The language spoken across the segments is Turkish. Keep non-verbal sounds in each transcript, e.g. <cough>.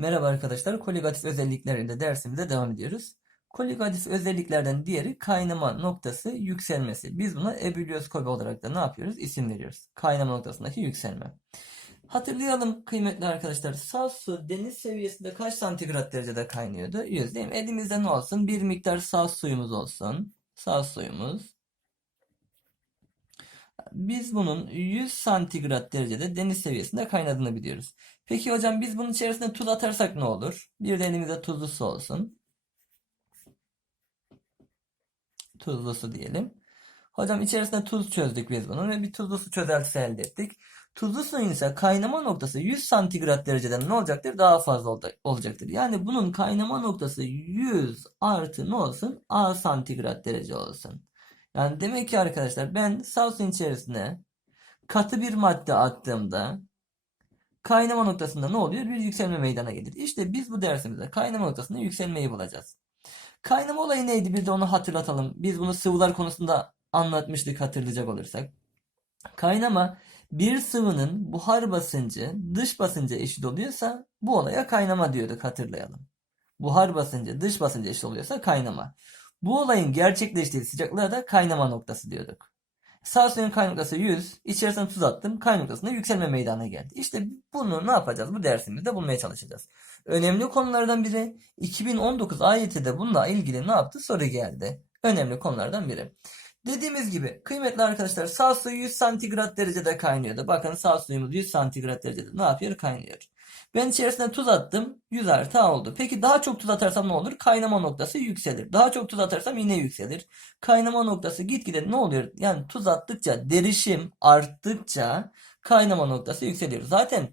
Merhaba arkadaşlar, koligatif özelliklerinde dersimize devam ediyoruz. Koligatif özelliklerden diğeri kaynama noktası yükselmesi. Biz buna ebulliyoskopi olarak da ne yapıyoruz? İsim veriyoruz. Kaynama noktasındaki yükselme. Hatırlayalım kıymetli arkadaşlar. Saf su deniz seviyesinde kaç santigrat derecede kaynıyordu? 100 değil mi? Elimizde ne olsun? Bir miktar saf suyumuz olsun. Saf suyumuz. Biz bunun 100 santigrat derecede deniz seviyesinde kaynadığını biliyoruz. Peki hocam biz bunun içerisine tuz atarsak ne olur? Bir de elimizde tuzlu su olsun. Tuzlu su diyelim. Hocam içerisine tuz çözdük biz bunun ve bir tuzlu su çözeltisi elde ettik. Tuzlu suyun ise kaynama noktası 100 santigrat dereceden ne olacaktır? Daha fazla olacaktır. Yani bunun kaynama noktası 100 artı ne olsun? A santigrat derece olsun. Yani demek ki arkadaşlar ben suyun içerisine katı bir madde attığımda kaynama noktasında ne oluyor? Bir yükselme meydana gelir. İşte biz bu dersimizde kaynama noktasında yükselmeyi bulacağız. Kaynama olayı neydi? Bir de onu hatırlatalım. Biz bunu sıvılar konusunda anlatmıştık hatırlayacak olursak. Kaynama bir sıvının buhar basıncı dış basınca eşit oluyorsa bu olaya kaynama diyorduk hatırlayalım. Buhar basıncı dış basınca eşit oluyorsa kaynama. Bu olayın gerçekleştiği sıcaklığa da kaynama noktası diyorduk. Sağ suyun kaynama noktası 100. İçerisine tuz attım. Noktasında yükselme meydana geldi. İşte bunu ne yapacağız? Bu dersimizde bulmaya çalışacağız. Önemli konulardan biri 2019 AYT'de bununla ilgili ne yaptı? Soru geldi. Önemli konulardan biri. Dediğimiz gibi kıymetli arkadaşlar sağ su 100 santigrat derecede kaynıyordu. Bakın sağ suyumuz 100 santigrat derecede ne yapıyor? Kaynıyor. Ben içerisine tuz attım. 100 artı oldu. Peki daha çok tuz atarsam ne olur? Kaynama noktası yükselir. Daha çok tuz atarsam yine yükselir. Kaynama noktası gitgide ne oluyor? Yani tuz attıkça, derişim arttıkça kaynama noktası yükseliyor. Zaten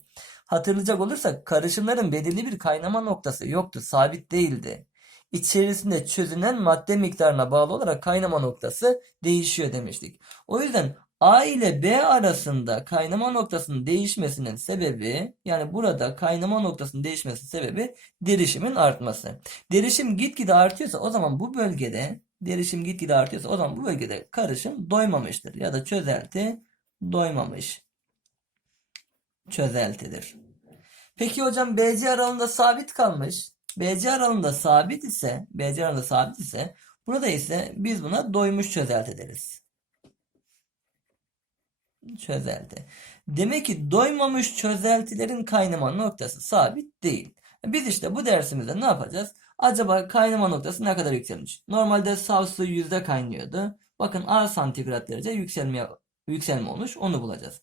hatırlayacak olursak karışımların belirli bir kaynama noktası yoktu. Sabit değildi. İçerisinde çözünen madde miktarına bağlı olarak kaynama noktası değişiyor demiştik. O yüzden A ile B arasında kaynama noktasının değişmesinin sebebi yani burada kaynama noktasının değişmesinin sebebi derişimin artması. Derişim gitgide artıyorsa o zaman bu bölgede derişim gitgide artıyorsa o zaman bu bölgede karışım doymamıştır ya da çözelti doymamış çözeltidir. Peki hocam BC aralığında sabit kalmış. BC aralığında sabit ise BC aralığında sabit ise burada ise biz buna doymuş çözelti deriz çözelti. Demek ki doymamış çözeltilerin kaynama noktası sabit değil. Biz işte bu dersimizde ne yapacağız? Acaba kaynama noktası ne kadar yükselmiş? Normalde saf su yüzde kaynıyordu. Bakın A santigrat derece yükselme, yükselme olmuş. Onu bulacağız.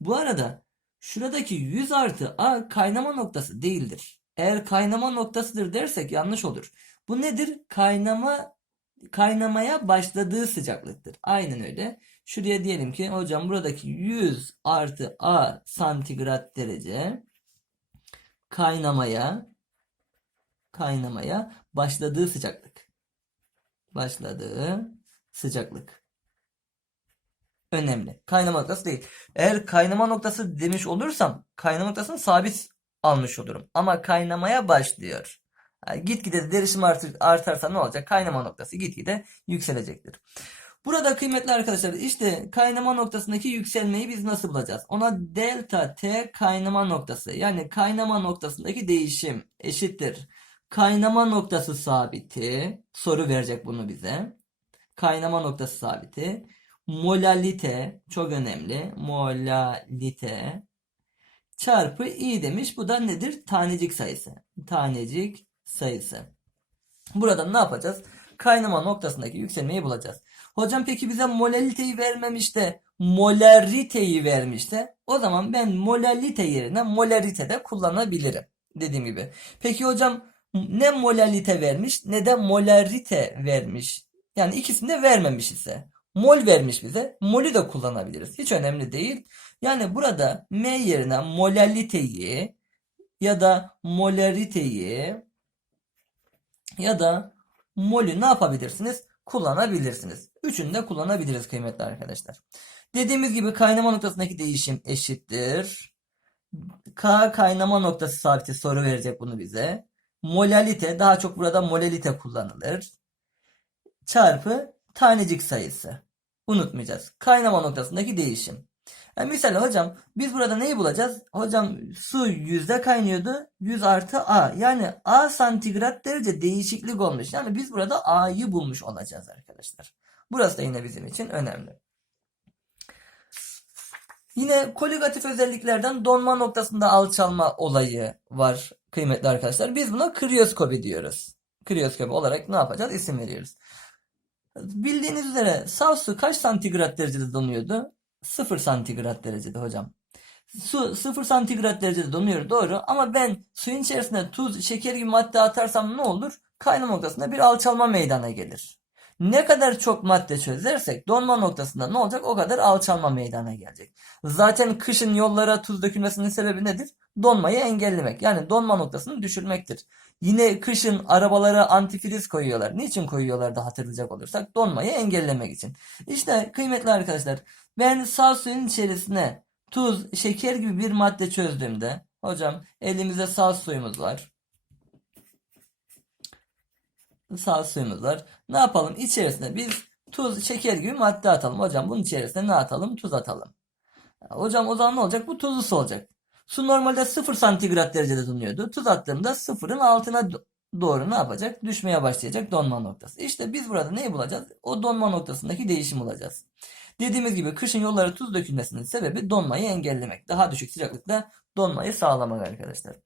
Bu arada şuradaki 100 artı A kaynama noktası değildir. Eğer kaynama noktasıdır dersek yanlış olur. Bu nedir? Kaynama kaynamaya başladığı sıcaklıktır. Aynen öyle. Şuraya diyelim ki hocam buradaki 100 artı A santigrat derece kaynamaya kaynamaya başladığı sıcaklık. Başladığı sıcaklık. Önemli. Kaynama noktası değil. Eğer kaynama noktası demiş olursam kaynama noktasını sabit almış olurum. Ama kaynamaya başlıyor. Yani gitgide de derişim artır, artarsa ne olacak? Kaynama noktası gitgide yükselecektir. Burada kıymetli arkadaşlar işte kaynama noktasındaki yükselmeyi biz nasıl bulacağız? Ona delta T kaynama noktası yani kaynama noktasındaki değişim eşittir. Kaynama noktası sabiti soru verecek bunu bize. Kaynama noktası sabiti. Molalite çok önemli. Molalite çarpı i demiş. Bu da nedir? Tanecik sayısı. Tanecik sayısı. Buradan ne yapacağız? Kaynama noktasındaki yükselmeyi bulacağız. Hocam peki bize molaliteyi vermemiş de molariteyi vermişse o zaman ben molalite yerine molarite de kullanabilirim. Dediğim gibi. Peki hocam ne molalite vermiş ne de molarite vermiş. Yani ikisini de vermemiş ise. Mol vermiş bize. Molü de kullanabiliriz. Hiç önemli değil. Yani burada M yerine molaliteyi ya da molariteyi ya da molü ne yapabilirsiniz? Kullanabilirsiniz. Üçünü de kullanabiliriz kıymetli arkadaşlar. Dediğimiz gibi kaynama noktasındaki değişim eşittir. K kaynama noktası sabiti soru verecek bunu bize. Molalite daha çok burada molalite kullanılır. Çarpı tanecik sayısı. Unutmayacağız. Kaynama noktasındaki değişim. Yani misal hocam biz burada neyi bulacağız? Hocam su yüzde kaynıyordu. 100 artı A. Yani A santigrat derece değişiklik olmuş. Yani biz burada A'yı bulmuş olacağız arkadaşlar. Burası da yine bizim için önemli. Yine koligatif özelliklerden donma noktasında alçalma olayı var kıymetli arkadaşlar. Biz buna kriyoskopi diyoruz. Kriyoskopi olarak ne yapacağız? İsim veriyoruz. Bildiğiniz üzere saf su kaç santigrat derecede donuyordu? 0 santigrat derecede hocam. Su 0 santigrat derecede donuyor doğru ama ben suyun içerisine tuz, şeker gibi madde atarsam ne olur? Kaynama noktasında bir alçalma meydana gelir. Ne kadar çok madde çözersek donma noktasında ne olacak? O kadar alçalma meydana gelecek. Zaten kışın yollara tuz dökülmesinin sebebi nedir? Donmayı engellemek. Yani donma noktasını düşürmektir. Yine kışın arabalara antifriz koyuyorlar. Niçin koyuyorlar da hatırlayacak olursak? Donmayı engellemek için. İşte kıymetli arkadaşlar ben saf suyun içerisine tuz, şeker gibi bir madde çözdüğümde hocam elimizde saf suyumuz var. Saf suyumuz var. Ne yapalım? İçerisine biz tuz, şeker gibi madde atalım. Hocam bunun içerisine ne atalım? Tuz atalım. Hocam o zaman ne olacak? Bu tuzlu su olacak. Su normalde 0 santigrat derecede donuyordu. Tuz attığımda sıfırın altına do- doğru ne yapacak? Düşmeye başlayacak donma noktası. İşte biz burada neyi bulacağız? O donma noktasındaki değişim bulacağız. Dediğimiz gibi kışın yollara tuz dökülmesinin sebebi donmayı engellemek. Daha düşük sıcaklıkta donmayı sağlamak arkadaşlar.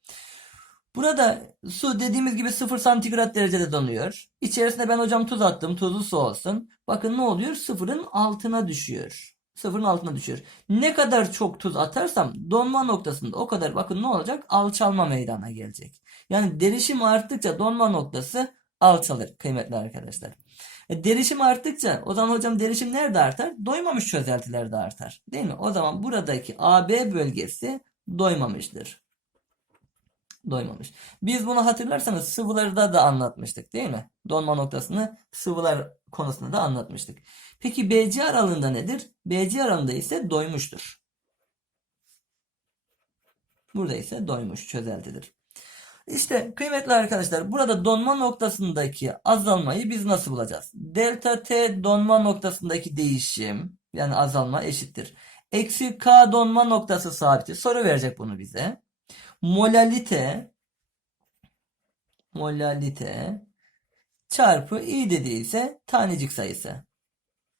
Burada su dediğimiz gibi 0 santigrat derecede donuyor. İçerisine ben hocam tuz attım. Tuzlu su olsun. Bakın ne oluyor? Sıfırın altına düşüyor. Sıfırın altına düşüyor. Ne kadar çok tuz atarsam donma noktasında o kadar bakın ne olacak? Alçalma meydana gelecek. Yani derişim arttıkça donma noktası alçalır kıymetli arkadaşlar. E, derişim arttıkça o zaman hocam derişim nerede artar? Doymamış çözeltilerde artar. Değil mi? O zaman buradaki AB bölgesi doymamıştır. Doymamış. Biz bunu hatırlarsanız sıvılarda da anlatmıştık değil mi? Donma noktasını sıvılar konusunda da anlatmıştık. Peki BC aralığında nedir? BC aralığında ise doymuştur. Burada ise doymuş çözeltidir. İşte kıymetli arkadaşlar burada donma noktasındaki azalmayı biz nasıl bulacağız? Delta T donma noktasındaki değişim yani azalma eşittir. Eksi K donma noktası sabiti. Soru verecek bunu bize. Molalite molalite çarpı i dediyse tanecik sayısı.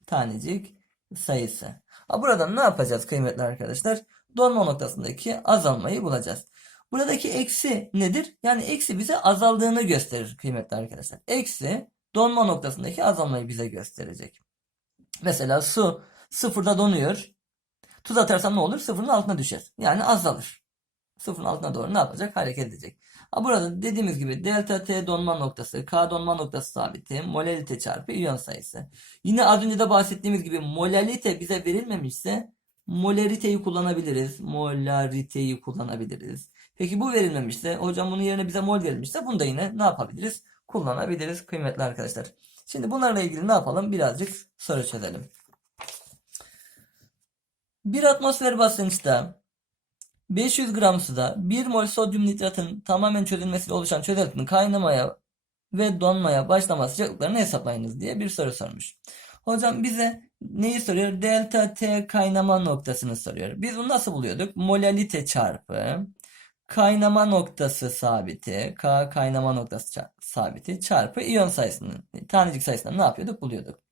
Tanecik sayısı. Ha, buradan ne yapacağız kıymetli arkadaşlar? Donma noktasındaki azalmayı bulacağız. Buradaki eksi nedir? Yani eksi bize azaldığını gösterir kıymetli arkadaşlar. Eksi donma noktasındaki azalmayı bize gösterecek. Mesela su sıfırda donuyor. Tuz atarsam ne olur? Sıfırın altına düşer. Yani azalır. Sıfırın altına doğru ne yapacak? Hareket edecek. Ha, burada dediğimiz gibi delta T donma noktası, K donma noktası sabiti, molalite çarpı iyon sayısı. Yine az önce de bahsettiğimiz gibi molalite bize verilmemişse molariteyi kullanabiliriz. Molariteyi kullanabiliriz. Peki bu verilmemişse, hocam bunun yerine bize mol verilmişse bunu da yine ne yapabiliriz? Kullanabiliriz kıymetli arkadaşlar. Şimdi bunlarla ilgili ne yapalım? Birazcık soru çözelim. Bir atmosfer basınçta 500 gram suda 1 mol sodyum nitratın tamamen çözülmesiyle oluşan çözeltinin kaynamaya ve donmaya başlama sıcaklıklarını hesaplayınız diye bir soru sormuş. Hocam bize neyi soruyor? Delta T kaynama noktasını soruyor. Biz bunu nasıl buluyorduk? Molalite çarpı kaynama noktası sabiti, K kaynama noktası sabiti çarpı iyon sayısının, tanecik sayısını ne yapıyorduk? Buluyorduk.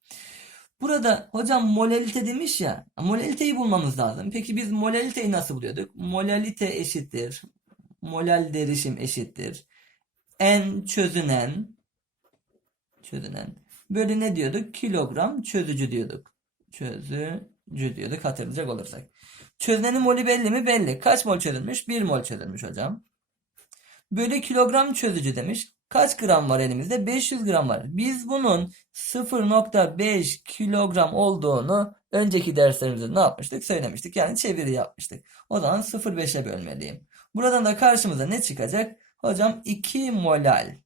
Burada hocam molalite demiş ya, molaliteyi bulmamız lazım. Peki biz molaliteyi nasıl buluyorduk? Molalite eşittir, molal derişim eşittir. En çözünen, çözünen, böyle ne diyorduk? Kilogram çözücü diyorduk. Çözücü diyorduk hatırlayacak olursak. Çözünenin molü belli mi? Belli. Kaç mol çözülmüş? 1 mol çözülmüş hocam. Böyle kilogram çözücü demiş. Kaç gram var elimizde? 500 gram var. Biz bunun 0.5 kilogram olduğunu önceki derslerimizde ne yapmıştık? Söylemiştik. Yani çeviri yapmıştık. O zaman 0.5'e bölmeliyim. Buradan da karşımıza ne çıkacak? Hocam 2 molal.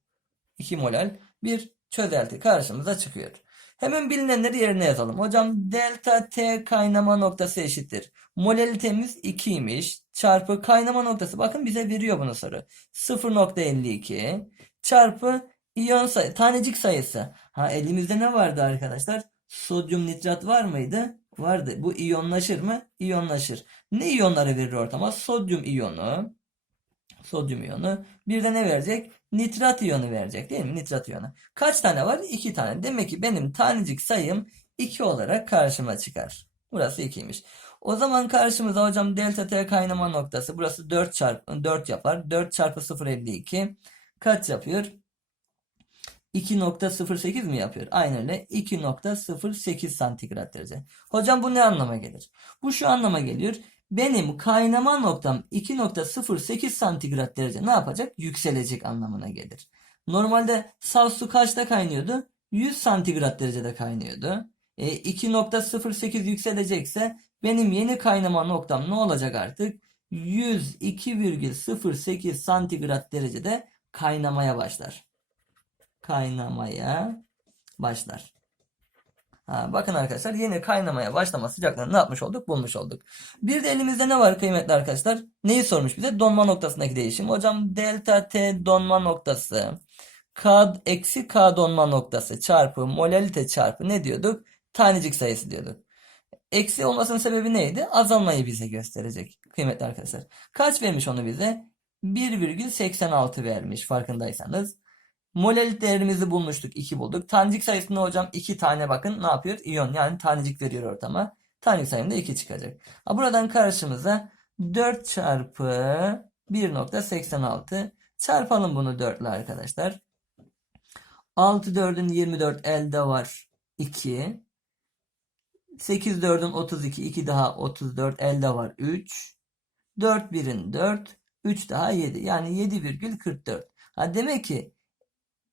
2 molal bir çözelti karşımıza çıkıyor. Hemen bilinenleri yerine yazalım. Hocam delta T kaynama noktası eşittir. Molalitemiz 2'ymiş. Çarpı kaynama noktası. Bakın bize veriyor bunu soru. 0.52 çarpı iyon sayı, tanecik sayısı. Ha elimizde ne vardı arkadaşlar? Sodyum nitrat var mıydı? vardı. Bu iyonlaşır mı? İyonlaşır. Ne iyonları verir ortama? Sodyum iyonu. Sodyum iyonu. Bir de ne verecek? Nitrat iyonu verecek değil mi? Nitrat iyonu. Kaç tane var? 2 tane. Demek ki benim tanecik sayım 2 olarak karşıma çıkar. Burası 2'ymiş. O zaman karşımıza hocam delta T kaynama noktası. Burası 4 çarpı 4 yapar. 4 çarpı 0,52 kaç yapıyor? 2.08 mi yapıyor? Aynen öyle. 2.08 santigrat derece. Hocam bu ne anlama gelir? Bu şu anlama geliyor. Benim kaynama noktam 2.08 santigrat derece ne yapacak? Yükselecek anlamına gelir. Normalde saf su kaçta kaynıyordu? 100 santigrat derecede kaynıyordu. E, 2.08 yükselecekse benim yeni kaynama noktam ne olacak artık? 102,08 santigrat derecede kaynamaya başlar. Kaynamaya başlar. Ha, bakın arkadaşlar yeni kaynamaya başlama sıcaklığını ne yapmış olduk? Bulmuş olduk. Bir de elimizde ne var kıymetli arkadaşlar? Neyi sormuş bize? Donma noktasındaki değişim. Hocam delta T donma noktası K eksi K donma noktası çarpı molalite çarpı ne diyorduk? Tanecik sayısı diyorduk. Eksi olmasının sebebi neydi? Azalmayı bize gösterecek kıymetli arkadaşlar. Kaç vermiş onu bize? 1,86 vermiş farkındaysanız. Molalite değerimizi bulmuştuk. 2 bulduk. Tanecik sayısında hocam 2 tane bakın ne yapıyor? İyon yani tanecik veriyor ortama. Tanecik sayımda 2 çıkacak. Ha, buradan karşımıza 4 çarpı 1.86 çarpalım bunu 4 ile arkadaşlar. 6 4'ün 24 elde var 2. 8 4'ün 32 2 daha 34 elde var 3. 4 1'in 4 3 daha 7 yani 7,44. Ha demek ki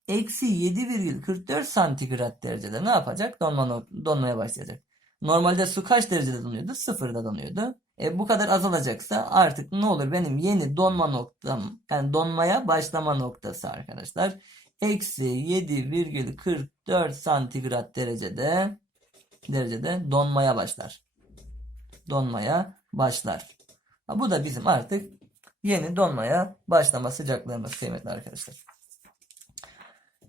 eksi 7,44 santigrat derecede ne yapacak? Donma, donmaya başlayacak. Normalde su kaç derecede donuyordu? Sıfırda donuyordu. E, bu kadar azalacaksa artık ne olur? Benim yeni donma noktam yani donmaya başlama noktası arkadaşlar. Eksi 7,44 santigrat derecede derecede donmaya başlar. Donmaya başlar. Ha, bu da bizim artık yeni donmaya başlama sıcaklığımız kıymetli arkadaşlar.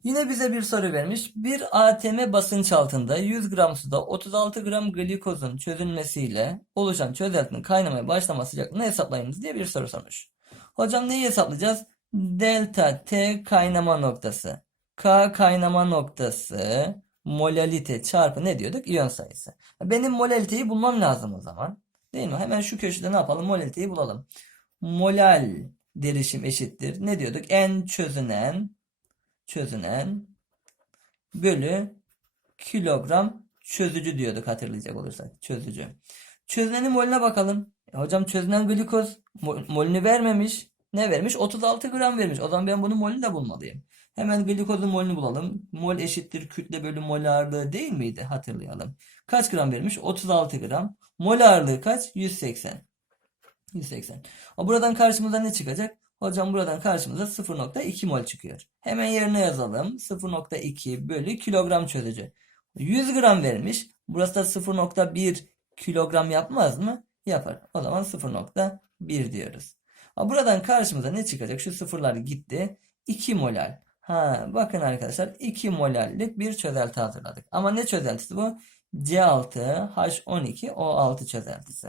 Yine bize bir soru vermiş. Bir ATM basınç altında 100 gram suda 36 gram glikozun çözülmesiyle oluşan çözeltinin kaynamaya başlama sıcaklığını hesaplayınız diye bir soru sormuş. Hocam neyi hesaplayacağız? Delta T kaynama noktası. K kaynama noktası molalite çarpı ne diyorduk? İyon sayısı. Benim molaliteyi bulmam lazım o zaman. Değil mi? Hemen şu köşede ne yapalım? Molaliteyi bulalım. Molal derişim eşittir. Ne diyorduk? En çözünen çözünen bölü kilogram çözücü diyorduk hatırlayacak olursak. Çözücü. Çözünenin molüne bakalım. E hocam çözünen glikoz mol, molünü vermemiş. Ne vermiş? 36 gram vermiş. O zaman ben bunun molünü de bulmalıyım. Hemen glikozun molünü bulalım. Mol eşittir kütle bölü mol ağırlığı değil miydi? Hatırlayalım. Kaç gram vermiş? 36 gram. Mol ağırlığı kaç? 180. 180. O buradan karşımıza ne çıkacak? Hocam buradan karşımıza 0.2 mol çıkıyor. Hemen yerine yazalım. 0.2 bölü kilogram çözücü. 100 gram vermiş. Burası da 0.1 kilogram yapmaz mı? Yapar. O zaman 0.1 diyoruz. Buradan karşımıza ne çıkacak? Şu sıfırlar gitti. 2 molal. Ha, bakın arkadaşlar 2 molallik bir çözelti hazırladık. Ama ne çözeltisi bu? C6H12O6 çözeltisi.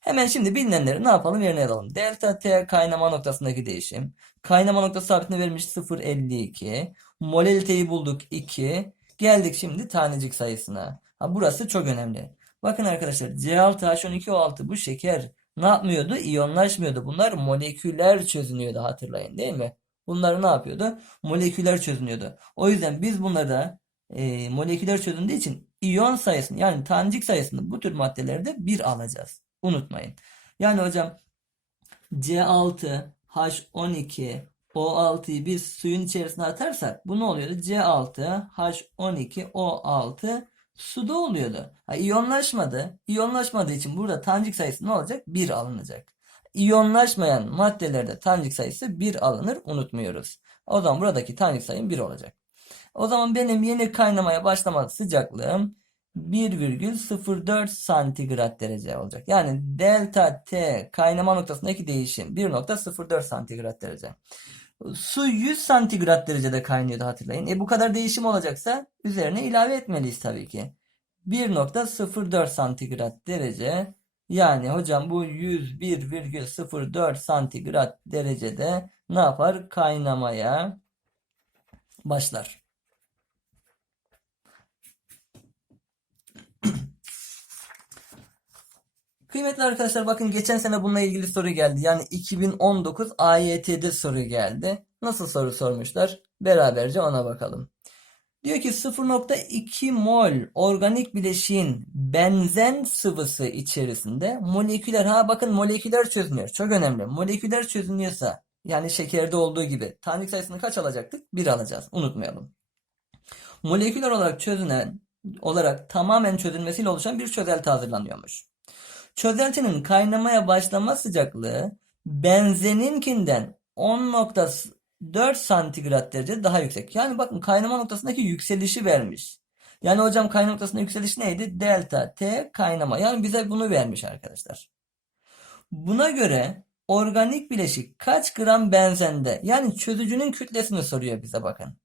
Hemen şimdi bilinenleri ne yapalım yerine yazalım. Delta T kaynama noktasındaki değişim. Kaynama noktası sabitine verilmiş 0.52. Molaliteyi bulduk 2. Geldik şimdi tanecik sayısına. Ha, burası çok önemli. Bakın arkadaşlar C6H12O6 bu şeker ne yapmıyordu? İyonlaşmıyordu. Bunlar moleküler çözünüyordu hatırlayın değil mi? Bunlar ne yapıyordu? Moleküler çözünüyordu. O yüzden biz bunlarda e, moleküler çözündüğü için iyon sayısını yani tanecik sayısını bu tür maddelerde 1 alacağız. Unutmayın. Yani hocam C6 H12 O6'yı biz suyun içerisine atarsak bu ne oluyordu? C6 H12 O6 suda oluyordu. Ha, iyonlaşmadı. İyonlaşmadığı için burada tanecik sayısı ne olacak? 1 alınacak. İyonlaşmayan maddelerde tanecik sayısı 1 alınır unutmuyoruz. O zaman buradaki tanecik sayım 1 olacak. O zaman benim yeni kaynamaya başlama sıcaklığım 1,04 santigrat derece olacak. Yani delta T kaynama noktasındaki değişim 1,04 santigrat derece. Su 100 santigrat derecede kaynıyordu hatırlayın. E bu kadar değişim olacaksa üzerine ilave etmeliyiz tabii ki. 1.04 santigrat derece. Yani hocam bu 101,04 santigrat derecede ne yapar? Kaynamaya başlar. Kıymetli arkadaşlar bakın geçen sene bununla ilgili soru geldi. Yani 2019 AYT'de soru geldi. Nasıl soru sormuşlar? Beraberce ona bakalım. Diyor ki 0.2 mol organik bileşiğin benzen sıvısı içerisinde moleküler ha bakın moleküler çözünüyor. Çok önemli. Moleküler çözünüyorsa yani şekerde olduğu gibi tanecik sayısını kaç alacaktık? 1 alacağız. Unutmayalım. Moleküler olarak çözünen olarak tamamen çözülmesiyle oluşan bir çözelti hazırlanıyormuş. Çözeltinin kaynamaya başlama sıcaklığı benzeninkinden 10.4 santigrat derece daha yüksek. Yani bakın kaynama noktasındaki yükselişi vermiş. Yani hocam kaynama noktasında yükseliş neydi? Delta T kaynama. Yani bize bunu vermiş arkadaşlar. Buna göre organik bileşik kaç gram benzende? Yani çözücünün kütlesini soruyor bize bakın.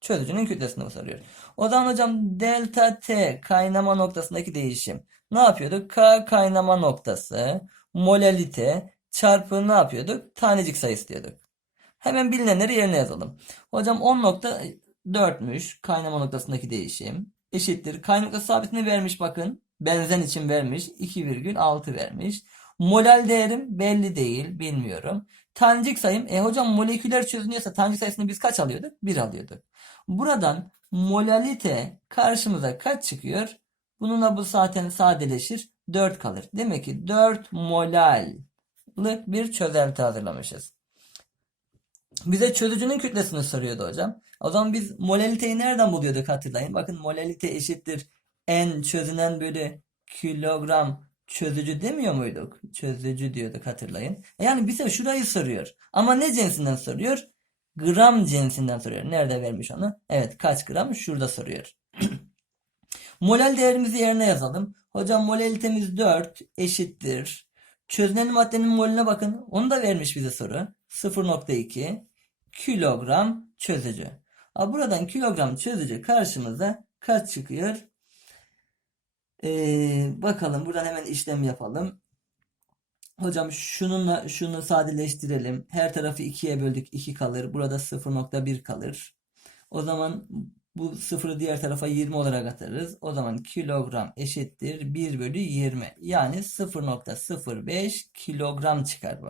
Çözücünün kütlesini soruyor. O zaman hocam delta T kaynama noktasındaki değişim. Ne yapıyorduk? K kaynama noktası molalite çarpı ne yapıyorduk? Tanecik sayısı diyorduk. Hemen bilinenleri yerine yazalım. Hocam 10.4'müş kaynama noktasındaki değişim. Eşittir. Kaynama noktası sabitini vermiş bakın. Benzen için vermiş. 2,6 vermiş. Molal değerim belli değil. Bilmiyorum. Tanecik sayım. E hocam moleküler çözünüyorsa tanecik sayısını biz kaç alıyorduk? 1 alıyorduk. Buradan molalite karşımıza kaç çıkıyor? Bununla bu zaten sadeleşir. 4 kalır. Demek ki 4 molallık bir çözelti hazırlamışız. Bize çözücünün kütlesini soruyordu hocam. O zaman biz molaliteyi nereden buluyorduk hatırlayın. Bakın molalite eşittir N çözünen bölü kilogram çözücü demiyor muyduk? Çözücü diyorduk hatırlayın. Yani bize şurayı soruyor. Ama ne cinsinden soruyor? Gram cinsinden soruyor. Nerede vermiş onu? Evet kaç gram? Şurada soruyor. <clears throat> Molal değerimizi yerine yazalım. Hocam molalitemiz 4 eşittir. Çözünen maddenin molüne bakın. Onu da vermiş bize soru. 0.2 kilogram çözücü. Ama buradan kilogram çözücü karşımıza kaç çıkıyor? Ee, bakalım buradan hemen işlem yapalım. Hocam şununla şunu sadeleştirelim. Her tarafı 2'ye böldük 2 kalır. Burada 0.1 kalır. O zaman bu sıfırı diğer tarafa 20 olarak atarız. O zaman kilogram eşittir 1 bölü 20. Yani 0.05 kilogram çıkar bu.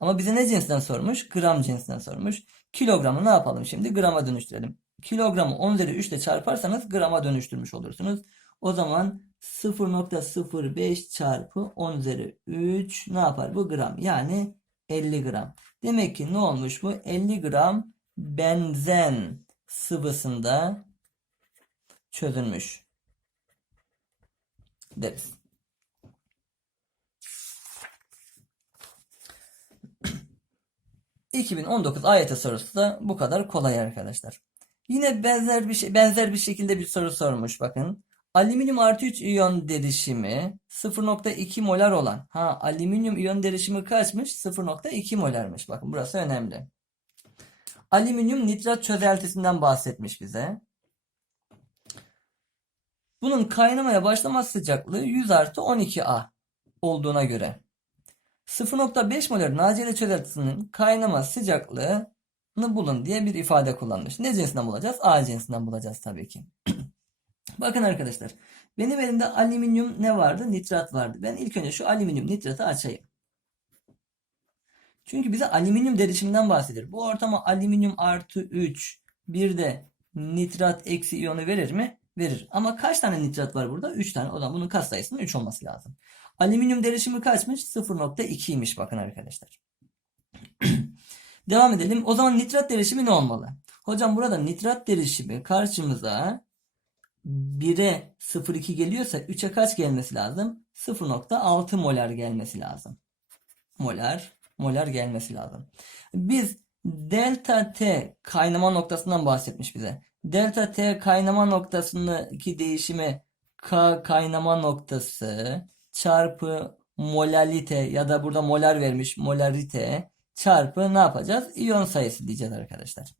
Ama bize ne cinsinden sormuş? Gram cinsinden sormuş. Kilogramı ne yapalım şimdi? Grama dönüştürelim. Kilogramı 10 üzeri 3 ile çarparsanız grama dönüştürmüş olursunuz. O zaman 0.05 çarpı 10 üzeri 3 ne yapar bu gram? Yani 50 gram. Demek ki ne olmuş bu? 50 gram benzen sıvısında çözülmüş deriz. <clears throat> ...2019 AYT sorusu da bu kadar kolay arkadaşlar. Yine benzer bir şey, benzer bir şekilde bir soru sormuş bakın. Alüminyum artı 3 iyon derişimi 0.2 molar olan. Ha alüminyum iyon derişimi kaçmış? 0.2 molarmış. Bakın burası önemli. Alüminyum nitrat çözeltisinden bahsetmiş bize. Bunun kaynamaya başlama sıcaklığı 100 artı 12A olduğuna göre 0.5 molar nacelle çözeltisinin kaynama sıcaklığını bulun diye bir ifade kullanmış. Ne cinsinden bulacağız? A cinsinden bulacağız tabii ki. <clears throat> Bakın arkadaşlar. Benim elimde alüminyum ne vardı? Nitrat vardı. Ben ilk önce şu alüminyum nitratı açayım. Çünkü bize alüminyum derişiminden bahsediyor. Bu ortama alüminyum artı 3 bir de nitrat eksi iyonu verir mi? Verir. Ama kaç tane nitrat var burada? 3 tane. O zaman bunun kat sayısının 3 olması lazım. Alüminyum derişimi kaçmış? 0.2'ymiş bakın arkadaşlar. <clears throat> Devam edelim. O zaman nitrat derişimi ne olmalı? Hocam burada nitrat derişimi karşımıza 1'e 0.2 geliyorsa 3'e kaç gelmesi lazım? 0.6 molar gelmesi lazım. Molar, molar gelmesi lazım. Biz delta T kaynama noktasından bahsetmiş bize. Delta T kaynama noktasındaki değişimi K kaynama noktası çarpı molalite ya da burada molar vermiş molarite çarpı ne yapacağız? İyon sayısı diyeceğiz arkadaşlar.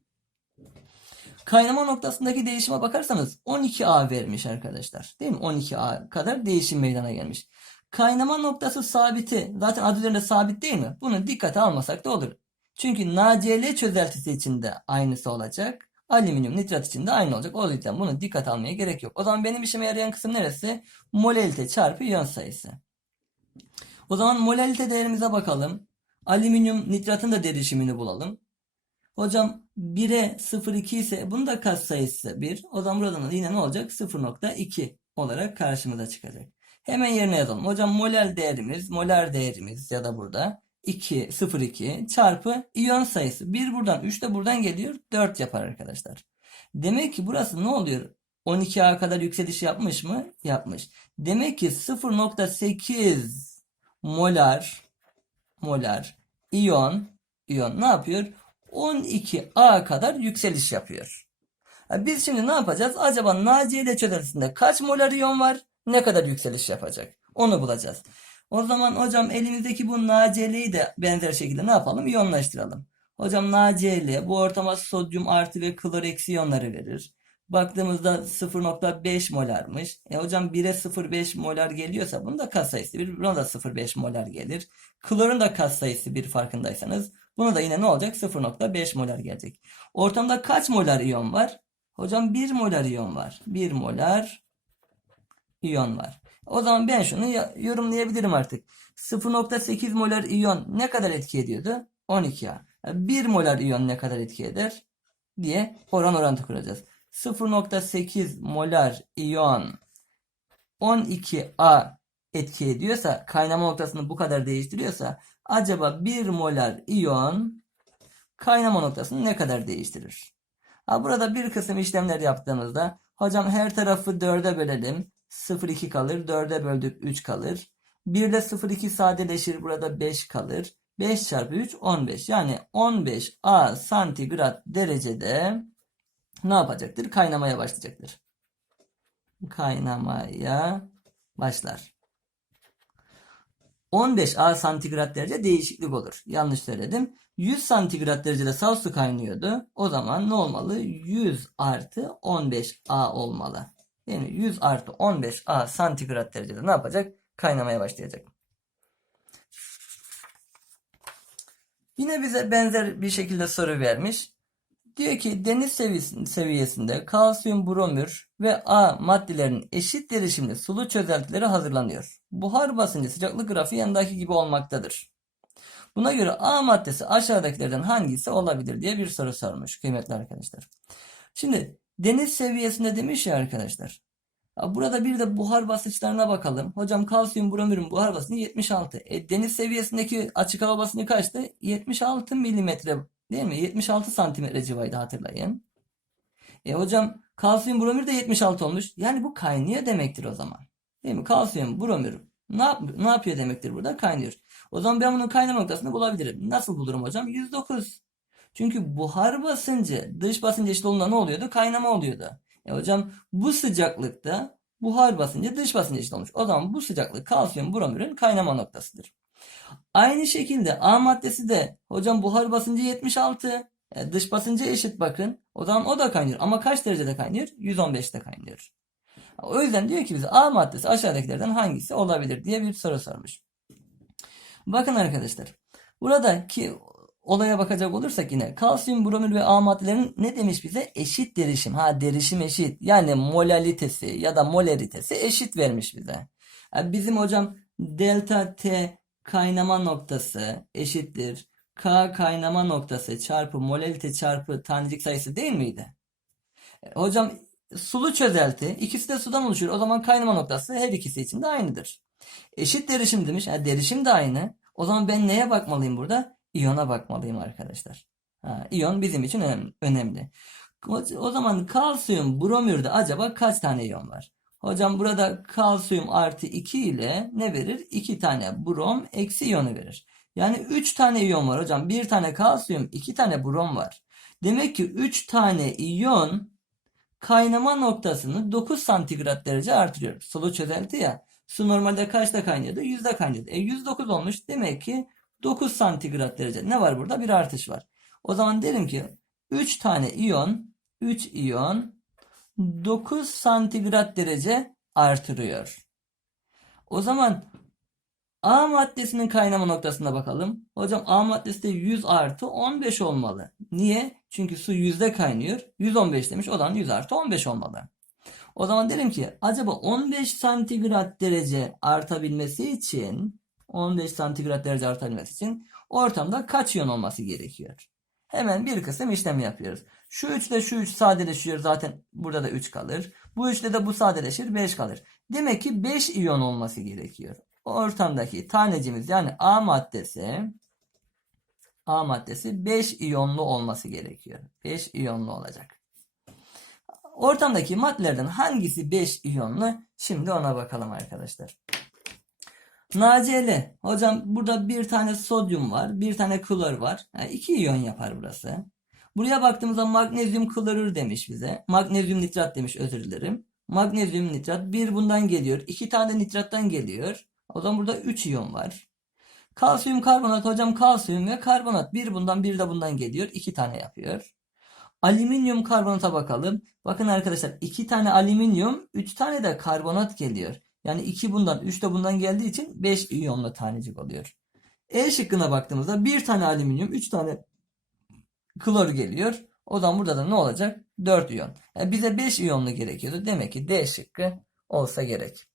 Kaynama noktasındaki değişime bakarsanız 12A vermiş arkadaşlar. Değil mi? 12A kadar değişim meydana gelmiş. Kaynama noktası sabiti zaten adı üzerinde sabit değil mi? Bunu dikkate almasak da olur. Çünkü NaCl çözeltisi için de aynısı olacak. Alüminyum nitrat için de aynı olacak. O yüzden bunu dikkat almaya gerek yok. O zaman benim işime yarayan kısım neresi? Molalite çarpı iyon sayısı. O zaman molalite değerimize bakalım. Alüminyum nitratın da derişimini bulalım. Hocam 1'e 0,2 ise bunun da katsayısı 1. O zaman buradan da yine ne olacak? 0,2 olarak karşımıza çıkacak. Hemen yerine yazalım. Hocam molal değerimiz, molar değerimiz ya da burada 2, 0,2 çarpı iyon sayısı. 1 buradan 3 de buradan geliyor. 4 yapar arkadaşlar. Demek ki burası ne oluyor? 12A kadar yükseliş yapmış mı? Yapmış. Demek ki 0,8 molar molar iyon iyon ne yapıyor? 12A kadar yükseliş yapıyor. Biz şimdi ne yapacağız? Acaba NaCl çözeltisinde kaç molar iyon var? Ne kadar yükseliş yapacak? Onu bulacağız. O zaman hocam elimizdeki bu NaCl'yi de benzer şekilde ne yapalım? İyonlaştıralım. Hocam NaCl bu ortama sodyum artı ve klor eksi iyonları verir. Baktığımızda 0.5 molarmış. E hocam 1'e 0.5 molar geliyorsa bunun da katsayısı 1, buna da 0.5 molar gelir. Klorun da katsayısı 1 farkındaysanız buna da yine ne olacak? 0.5 molar gelecek. Ortamda kaç molar iyon var? Hocam 1 molar iyon var. 1 molar iyon var. O zaman ben şunu ya- yorumlayabilirim artık. 0.8 molar iyon ne kadar etki ediyordu? 12A. 1 molar iyon ne kadar etki eder? diye oran orantı kuracağız. 0.8 molar iyon 12A etki ediyorsa kaynama noktasını bu kadar değiştiriyorsa acaba 1 molar iyon kaynama noktasını ne kadar değiştirir? Ha, burada bir kısım işlemler yaptığımızda hocam her tarafı 4'e bölelim. 0,2 kalır. 4'e böldük 3 kalır. 1 ile 0,2 sadeleşir. Burada 5 kalır. 5 çarpı 3 15. Yani 15 A santigrat derecede ne yapacaktır? Kaynamaya başlayacaktır. Kaynamaya başlar. 15 A santigrat derece değişiklik olur. Yanlış söyledim. 100 santigrat derecede saf su kaynıyordu. O zaman ne olmalı? 100 artı 15 A olmalı. Yani 100 artı 15 A santigrat derecede ne yapacak? Kaynamaya başlayacak. Yine bize benzer bir şekilde soru vermiş. Diyor ki deniz seviyesinde, kalsiyum bromür ve A maddelerinin eşit derişimli sulu çözeltileri hazırlanıyor. Buhar basıncı sıcaklık grafiği yanındaki gibi olmaktadır. Buna göre A maddesi aşağıdakilerden hangisi olabilir diye bir soru sormuş kıymetli arkadaşlar. Şimdi deniz seviyesinde demiş ya arkadaşlar. Burada bir de buhar basınçlarına bakalım. Hocam kalsiyum bromürün buhar basıncı 76. E, deniz seviyesindeki açık hava basıncı kaçtı? 76 milimetre değil mi? 76 santimetre civarıydı hatırlayın. E hocam kalsiyum bromür de 76 olmuş. Yani bu kaynıyor demektir o zaman. Değil mi? Kalsiyum bromür ne, yap ne yapıyor demektir burada? Kaynıyor. O zaman ben bunun kaynama noktasını bulabilirim. Nasıl bulurum hocam? 109. Çünkü buhar basıncı dış basıncı eşit olduğunda ne oluyordu? Kaynama oluyordu. E hocam bu sıcaklıkta buhar basıncı dış basıncı eşit olmuş. O zaman bu sıcaklık kalsiyum bromürün kaynama noktasıdır. Aynı şekilde A maddesi de hocam buhar basıncı 76. E, dış basıncı eşit bakın. O zaman o da kaynıyor. Ama kaç derecede kaynıyor? 115'te kaynıyor. O yüzden diyor ki bize A maddesi aşağıdakilerden hangisi olabilir diye bir soru sormuş. Bakın arkadaşlar. Buradaki olaya bakacak olursak yine kalsiyum bromür ve A maddelerin ne demiş bize? Eşit derişim. Ha derişim eşit. Yani molalitesi ya da molaritesi eşit vermiş bize. Yani bizim hocam delta T kaynama noktası eşittir. K kaynama noktası çarpı molalite çarpı tanecik sayısı değil miydi? E, Hocam sulu çözelti ikisi de sudan oluşuyor. O zaman kaynama noktası her ikisi için de aynıdır. Eşit derişim demiş. Ha, derişim de aynı. O zaman ben neye bakmalıyım burada? İyona bakmalıyım arkadaşlar. Ha, iyon bizim için önem- önemli. O, zaman kalsiyum bromürde acaba kaç tane iyon var? Hocam burada kalsiyum artı 2 ile ne verir? 2 tane brom eksi iyonu verir. Yani 3 tane iyon var hocam. 1 tane kalsiyum, 2 tane brom var. Demek ki 3 tane iyon kaynama noktasını 9 santigrat derece artırıyor. Sulu çözelti ya. Su normalde kaçta kaynıyordu? Yüzde kaynıyordu. E 109 olmuş. Demek ki 9 santigrat derece. Ne var burada? Bir artış var. O zaman derim ki 3 tane iyon 3 iyon 9 santigrat derece artırıyor. O zaman A maddesinin kaynama noktasına bakalım. Hocam A maddesi de 100 artı 15 olmalı. Niye? Çünkü su yüzde kaynıyor. 115 demiş. O zaman 100 artı 15 olmalı. O zaman derim ki acaba 15 santigrat derece artabilmesi için 15 santigrat derece artabilmesi için ortamda kaç iyon olması gerekiyor? Hemen bir kısım işlem yapıyoruz. Şu 3 ile şu 3 sadeleşiyor. Zaten burada da 3 kalır. Bu 3 ile de bu sadeleşir. 5 kalır. Demek ki 5 iyon olması gerekiyor. Ortamdaki tanecimiz yani A maddesi A maddesi 5 iyonlu olması gerekiyor. 5 iyonlu olacak. Ortamdaki maddelerden hangisi 5 iyonlu? Şimdi ona bakalım arkadaşlar. NaCl. Hocam burada bir tane sodyum var. Bir tane klor var. Yani iki iyon yapar burası. Buraya baktığımızda magnezyum klorür demiş bize. Magnezyum nitrat demiş özür dilerim. Magnezyum nitrat bir bundan geliyor. iki tane nitrattan geliyor. O zaman burada 3 iyon var. Kalsiyum karbonat hocam kalsiyum ve karbonat bir bundan bir de bundan geliyor. iki tane yapıyor. Alüminyum karbonata bakalım. Bakın arkadaşlar iki tane alüminyum, üç tane de karbonat geliyor. Yani iki bundan, üç de bundan geldiği için 5 iyonlu tanecik oluyor. E şıkkına baktığımızda bir tane alüminyum, üç tane klor geliyor. O zaman burada da ne olacak? 4 iyon. Yani bize 5 iyonlu gerekiyordu. Demek ki D şıkkı olsa gerek.